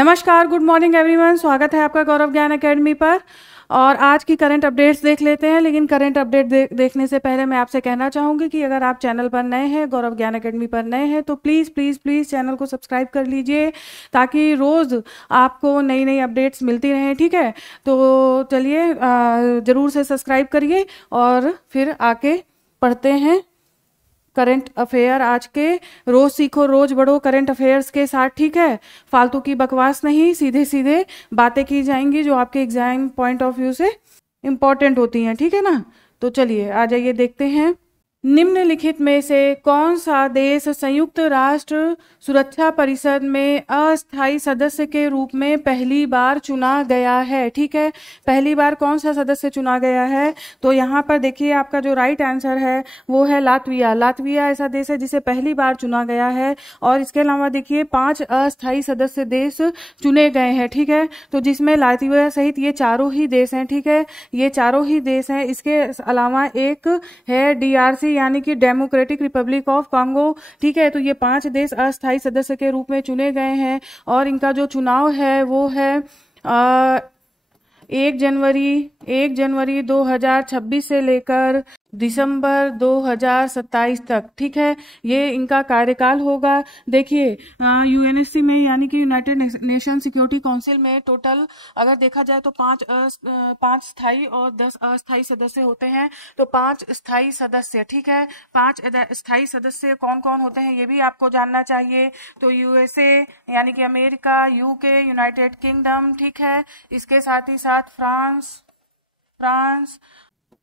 नमस्कार, good morning everyone. स्वागत है आपका गौरव ज्ञान एकेडमी पर। और आज की करंट अपडेट्स देख लेते हैं। लेकिन करंट अपडेट देखने से पहले मैं आपसे कहना चाहूँगी कि अगर आप चैनल पर नए हैं, गौरव ज्ञान एकेडमी पर नए हैं, तो प्लीज़ प्लीज़ प्लीज़ चैनल को सब्सक्राइब कर लीजिए ताकि रोज़ आपको नई नई अपडेट्स मिलती रहें। ठीक है, तो चलिए ज़रूर से सब्सक्राइब करिए और फिर आके पढ़ते हैं करंट अफेयर। आज के रोज सीखो रोज बढ़ो करंट अफेयर्स के साथ। ठीक है, फालतू की बकवास नहीं, सीधे सीधे बातें की जाएंगी जो आपके एग्जाम पॉइंट ऑफ व्यू से इम्पोर्टेंट होती हैं। ठीक है ना, तो चलिए आ जाइए देखते हैं। निम्नलिखित में से कौन सा देश संयुक्त राष्ट्र सुरक्षा परिषद में अस्थायी सदस्य के रूप में पहली बार चुना गया है? ठीक है, पहली बार कौन सा सदस्य चुना गया है? तो यहाँ पर देखिए आपका जो राइट आंसर है वो है लातविया। लातविया ऐसा देश है जिसे पहली बार चुना गया है। और इसके अलावा देखिए 5 अस्थायी सदस्य देश चुने गए हैं। ठीक है, तो जिसमें लातविया सहित ये चारों ही देश हैं। ठीक है, ये चारों ही देश हैं। इसके अलावा एक है DRC यानी कि डेमोक्रेटिक रिपब्लिक ऑफ कांगो। ठीक है, तो ये 5 देश अस्थायी सदस्य के रूप में चुने गए हैं और इनका जो चुनाव है वो है 1 जनवरी 2026 से लेकर दिसंबर 2027 तक। ठीक है, ये इनका कार्यकाल होगा। देखिए UNSC में यानी कि यूनाइटेड नेशन सिक्योरिटी काउंसिल में टोटल अगर देखा जाए तो 5 स्थायी और 10 अस्थायी सदस्य होते हैं। तो 5 स्थायी सदस्य, ठीक है, 5 स्थायी सदस्य कौन कौन होते हैं ये भी आपको जानना चाहिए। तो USA यानी कि अमेरिका, UK, यूनाइटेड किंगडम, ठीक है, इसके साथ ही साथ फ्रांस,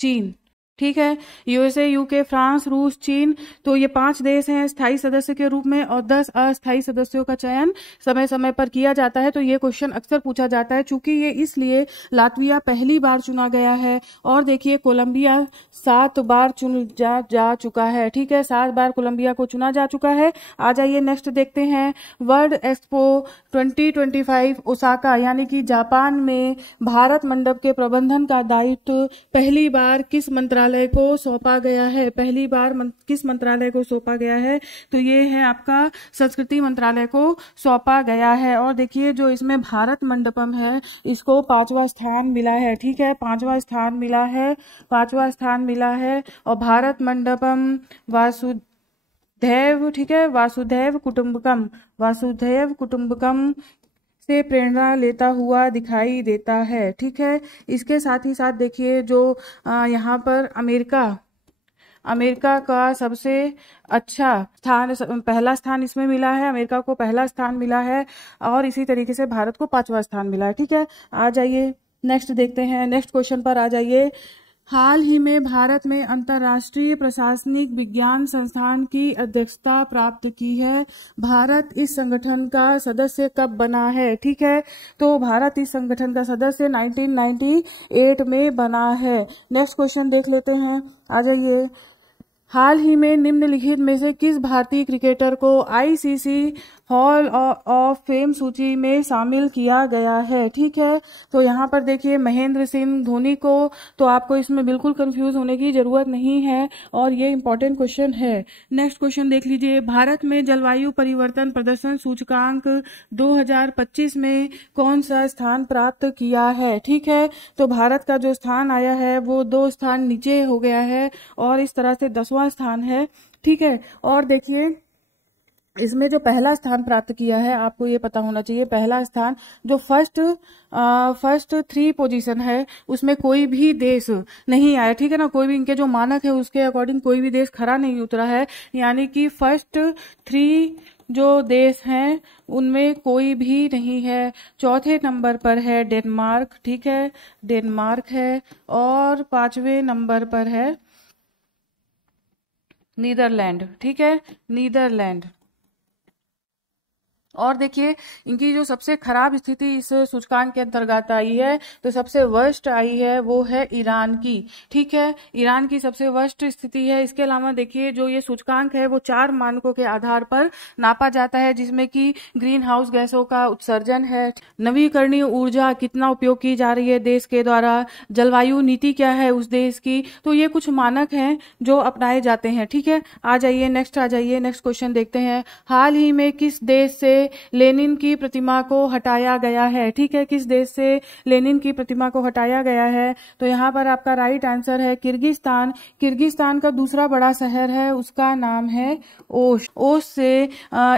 चीन। ठीक है, USA, UK, फ्रांस, रूस, चीन, तो ये 5 देश हैं स्थायी सदस्य के रूप में और 10 अस्थायी सदस्यों का चयन समय समय पर किया जाता है। तो ये क्वेश्चन अक्सर पूछा जाता है चूंकि ये इसलिए लातविया पहली बार चुना गया है। और देखिए कोलंबिया 7 बार चुन जा चुका है। ठीक है, 7 बार कोलंबिया को चुना जा चुका है। आ जाइए नेक्स्ट देखते हैं। वर्ल्ड एक्सपो 2025 ओसाका यानी कि जापान में भारत मंडप के प्रबंधन का दायित्व पहली बार किस मंत्रालय को सौंपा गया है? पहली बार किस मंत्रालय को सौंपा गया है? तो ये है आपका संस्कृति मंत्रालय को सौंपा गया है। और देखिए जो इसमें भारत मंडपम है इसको 5वां स्थान मिला है। ठीक है, 5वां स्थान मिला है, 5वां स्थान मिला है। और भारत मंडपम वासुधैव, ठीक है, वासुधैव कुटुंबकम से प्रेरणा लेता हुआ दिखाई देता है। ठीक है, इसके साथ ही साथ देखिए जो यहाँ पर अमेरिका का सबसे अच्छा स्थान, पहला स्थान इसमें मिला है। अमेरिका को पहला स्थान मिला है और इसी तरीके से भारत को 5वां स्थान मिला है। ठीक है, आ जाइए नेक्स्ट देखते हैं। नेक्स्ट क्वेश्चन पर आ जाइए। हाल ही में भारत में अंतर्राष्ट्रीय प्रशासनिक विज्ञान संस्थान की अध्यक्षता प्राप्त की है। भारत इस संगठन का सदस्य कब बना है? ठीक है, तो भारत इस संगठन का सदस्य 1998 में बना है। नेक्स्ट क्वेश्चन देख लेते हैं, आ जाइए। हाल ही में निम्नलिखित में से किस भारतीय क्रिकेटर को ICC हॉल ऑफ फेम सूची में शामिल किया गया है? ठीक है, तो यहाँ पर देखिए महेंद्र सिंह धोनी को, तो आपको इसमें बिल्कुल कंफ्यूज होने की जरूरत नहीं है और ये इंपॉर्टेंट क्वेश्चन है। नेक्स्ट क्वेश्चन देख लीजिए। भारत में जलवायु परिवर्तन प्रदर्शन सूचकांक 2025 में कौन सा स्थान प्राप्त किया है? ठीक है, तो भारत का जो स्थान आया है वो 2 स्थान नीचे हो गया है और इस तरह से 10वां स्थान है। ठीक है, और देखिए इसमें जो पहला स्थान प्राप्त किया है आपको ये पता होना चाहिए। पहला स्थान जो फर्स्ट 3 पोजीशन है उसमें कोई भी देश नहीं आया। ठीक है ना, कोई भी इनके जो मानक है उसके अकॉर्डिंग कोई भी देश खरा नहीं उतरा है। यानी कि फर्स्ट 3 जो देश हैं उनमें कोई भी नहीं है। चौथे नंबर पर है डेनमार्क, ठीक है, डेनमार्क है। और 5वें नंबर पर है नीदरलैंड। ठीक है, नीदरलैंड। और देखिए इनकी जो सबसे खराब स्थिति इस सूचकांक के अंतर्गत आई है, तो सबसे वर्स्ट आई है वो है ईरान की। ठीक है, ईरान की सबसे वर्स्ट स्थिति है। इसके अलावा देखिए जो ये सूचकांक है वो 4 मानकों के आधार पर नापा जाता है, जिसमें कि ग्रीन हाउस गैसों का उत्सर्जन है, नवीकरणीय ऊर्जा कितना उपयोग की जा रही है देश के द्वारा, जलवायु नीति क्या है उस देश की। तो ये कुछ मानक हैं जो अपनाए जाते हैं। ठीक है, आ जाइए नेक्स्ट क्वेश्चन देखते हैं। हाल ही में किस देश से लेनिन की प्रतिमा को हटाया गया है? ठीक है, किस देश से लेनिन की प्रतिमा को हटाया गया है? तो यहाँ पर आपका राइट आंसर है किर्गिस्तान। किर्गिस्तान का दूसरा बड़ा शहर है, उसका नाम है ओश। ओश से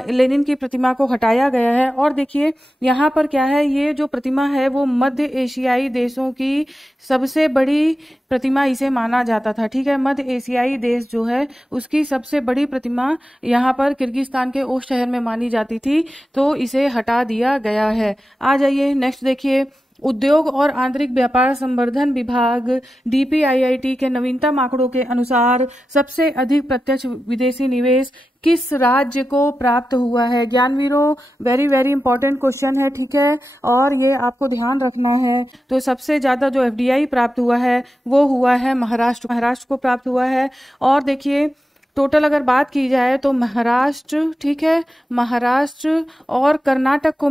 लेनिन की प्रतिमा को हटाया गया है। और देखिए यहाँ पर क्या है, ये जो प्रतिमा है वो मध्य एशियाई देशों की सबसे बड़ी प्रतिमा इसे माना जाता था। ठीक है, मध्य एशियाई देश जो है उसकी सबसे बड़ी प्रतिमा यहाँ पर किर्गिस्तान के ओश शहर में मानी जाती थी, तो इसे हटा दिया गया है। आ जाइए नेक्स्ट देखिए, उद्योग और आंतरिक व्यापार संवर्धन विभाग DPIIT के नवीनतम आंकड़ों के अनुसार सबसे अधिक प्रत्यक्ष विदेशी निवेश किस राज्य को प्राप्त हुआ है? ज्ञानवीरों, वेरी वेरी इंपॉर्टेंट क्वेश्चन है, ठीक है, और ये आपको ध्यान रखना है। तो सबसे ज्यादा जो FDI प्राप्त हुआ है वो हुआ है महाराष्ट्र। महाराष्ट्र को प्राप्त हुआ है। और देखिए टोटल अगर बात की जाए तो महाराष्ट्र, ठीक है, महाराष्ट्र और कर्नाटक को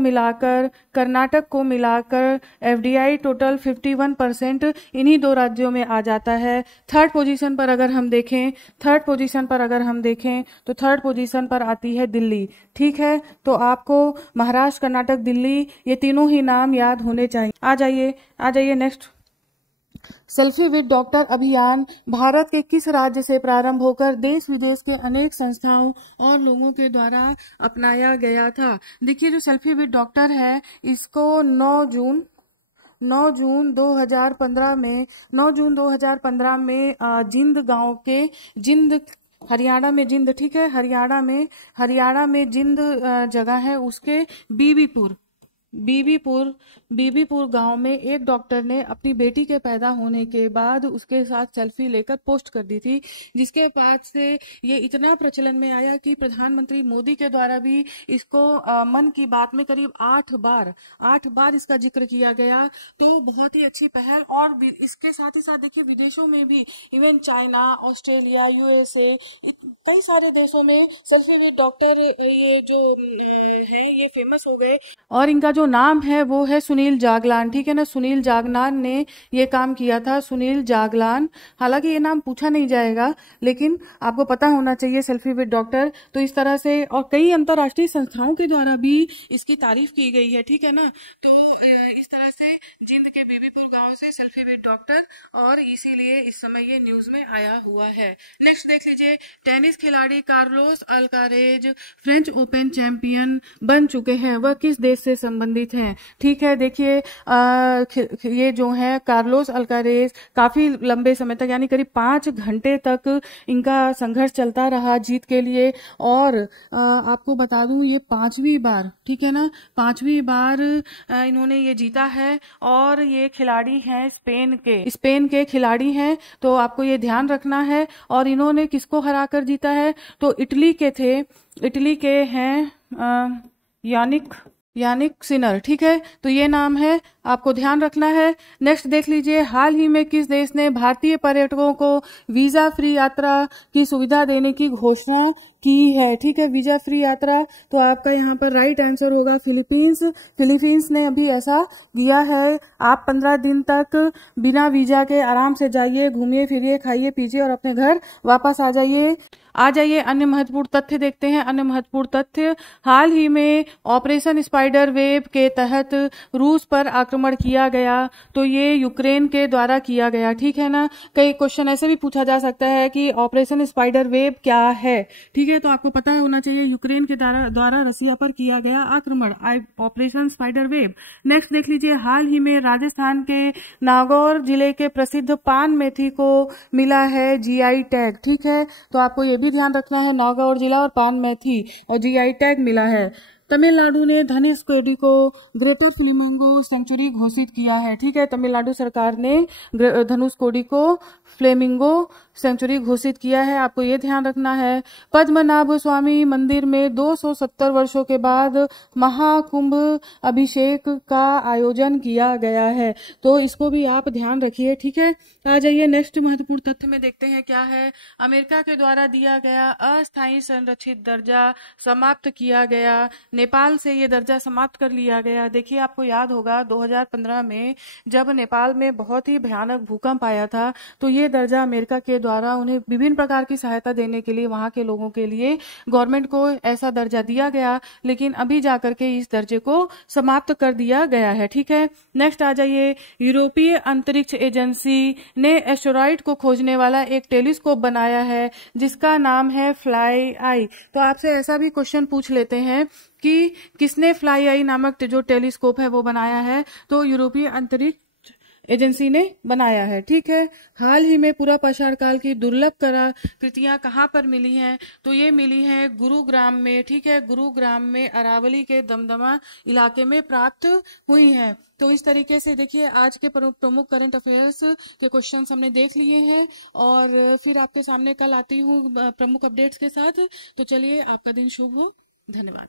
मिलाकर FDI टोटल 51% इन्हीं दो राज्यों में आ जाता है। थर्ड पोजीशन पर अगर हम देखें तो थर्ड पोजीशन पर आती है दिल्ली। ठीक है, तो आपको महाराष्ट्र, कर्नाटक, दिल्ली ये तीनों ही नाम याद होने चाहिए। आ जाइए नेक्स्ट। सेल्फी विद डॉक्टर अभियान भारत के किस राज्य से प्रारंभ होकर देश विदेश के अनेक संस्थाओं और लोगों के द्वारा अपनाया गया था? देखिए जो सेल्फी विद डॉक्टर है इसको 9 जून 2015 में जिंद हरियाणा में जिंद, ठीक है, हरियाणा में जिंद जगह है, उसके बीबीपुर गांव में एक डॉक्टर ने अपनी बेटी के पैदा होने के बाद उसके साथ सेल्फी लेकर पोस्ट कर दी थी, जिसके बाद से ये इतना प्रचलन में आया कि प्रधानमंत्री मोदी के द्वारा भी इसको मन की बात में करीब 8 बार इसका जिक्र किया गया। तो बहुत ही अच्छी पहल। और इसके साथ ही साथ देखिए विदेशों में भी, इवन चाइना, ऑस्ट्रेलिया, USA, कई सारे देशों में सेल्फी विद डॉक्टर ये जो है ये फेमस हो गए। और इनका जो नाम है वो है सुनील जागलान, ठीक है ना, सुनील जागलान ने ये काम किया था, सुनील जागलान। हालांकि ये नाम पूछा नहीं जाएगा लेकिन आपको पता होना चाहिए सेल्फी विद डॉक्टर। तो इस तरह से और कई अंतर्राष्ट्रीय संस्थाओं के द्वारा भी इसकी तारीफ की गई है, ठीक है ना। तो इस तरह से जिंद के बीबीपुर गांव से सेल्फी विद डॉक्टर, और इसीलिए इस समय ये न्यूज में आया हुआ है। नेक्स्ट देख लीजिए, टेनिस खिलाड़ी Carlos Alcaraz French open champion बन चुके हैं, वह किस देश से संबंधित हैं? ठीक है, देखिए ये जो है कार्लोस अल्कारेज काफी लंबे समय तक यानी करीब 5 घंटे तक इनका संघर्ष चलता रहा जीत के लिए। और आपको बता दूं ये 5वीं बार, ठीक है ना, 5वीं बार इन्होंने ये जीता है। और ये खिलाड़ी हैं स्पेन के खिलाड़ी हैं, तो आपको ये ध्यान रखना है। और इन्होंने किसको हराकर जीता है? तो इटली के हैं यानिक सिनर, ठीक है, तो ये नाम है, आपको ध्यान रखना है। नेक्स्ट देख लीजिए, हाल ही में किस देश ने भारतीय पर्यटकों को वीजा फ्री यात्रा की सुविधा देने की घोषणा की है? ठीक है, वीजा फ्री यात्रा, तो आपका यहाँ पर राइट आंसर होगा फिलीपींस ने अभी ऐसा किया है। आप 15 दिन तक बिना वीजा के आराम से जाइए, घूमिए फिरिए, खाइए पीजिए और अपने घर वापस आ जाइए। अन्य महत्वपूर्ण तथ्य देखते हैं। अन्य महत्वपूर्ण तथ्य, हाल ही में ऑपरेशन स्पाइडर वेब के तहत रूस पर आक्रमण किया गया, तो ये यूक्रेन के द्वारा किया गया, ठीक है ना। कई क्वेश्चन ऐसे भी पूछा जा सकता है कि ऑपरेशन स्पाइडर वेब क्या है, ठीक है, तो आपको पता होना चाहिए यूक्रेन के द्वारा रसिया पर किया गया आक्रमण, ऑपरेशन स्पाइडर वेब। नेक्स्ट देख लीजिए, हाल ही में राजस्थान के नागौर जिले के प्रसिद्ध पान मेथी को मिला है GI टैग, ठीक है, तो आपको ये भी ध्यान रखना है, नागौर जिला और पान मेथी और GI टैग मिला है। तमिलनाडु ने धनुषकोडी को ग्रेटर फ्लेमिंगो सेंचुरी घोषित किया है, ठीक है, तमिलनाडु सरकार ने धनुषकोडी को फ्लेमिंगो सेंचुरी घोषित किया है, आपको ये ध्यान रखना है। पद्मनाभ स्वामी मंदिर में 270 वर्षों के बाद महाकुंभ अभिषेक का आयोजन किया गया है, तो इसको भी आप ध्यान रखिए, ठीक है। आ जाइए नेक्स्ट महत्वपूर्ण तथ्य में देखते हैं क्या है। अमेरिका के द्वारा दिया गया अस्थायी संरक्षित दर्जा समाप्त किया गया, नेपाल से ये दर्जा समाप्त कर लिया गया। देखिए आपको याद होगा 2015 में जब नेपाल में बहुत ही भयानक भूकंप आया था, तो ये दर्जा अमेरिका के द्वारा उन्हें विभिन्न प्रकार की सहायता देने के लिए वहां के लोगों के लिए गवर्नमेंट को ऐसा दर्जा दिया गया, लेकिन अभी जाकर के इस दर्जे को समाप्त कर दिया गया है। ठीक है, नेक्स्ट आ जाइए। यूरोपीय अंतरिक्ष एजेंसी ने एस्टेरॉइड को खोजने वाला एक टेलीस्कोप बनाया है जिसका नाम है फ्लाई आई। तो आपसे ऐसा भी क्वेश्चन पूछ लेते हैं कि किसने फ्लाई आई नामक जो टेलीस्कोप है वो बनाया है, तो यूरोपीय अंतरिक्ष एजेंसी ने बनाया है। ठीक है, हाल ही में पूरा पाषाण काल की दुर्लभ कलाकृतियां कहाँ पर मिली हैं, तो ये मिली हैं गुरुग्राम में। ठीक है, गुरुग्राम में अरावली के दमदमा इलाके में प्राप्त हुई हैं। तो इस तरीके से देखिए आज के प्रमुख करंट अफेयर्स के क्वेश्चंस हमने देख लिए हैं और फिर आपके सामने कल आती हूँ प्रमुख अपडेट्स के साथ। तो चलिए, आपका दिन शुभ हो। धन्यवाद।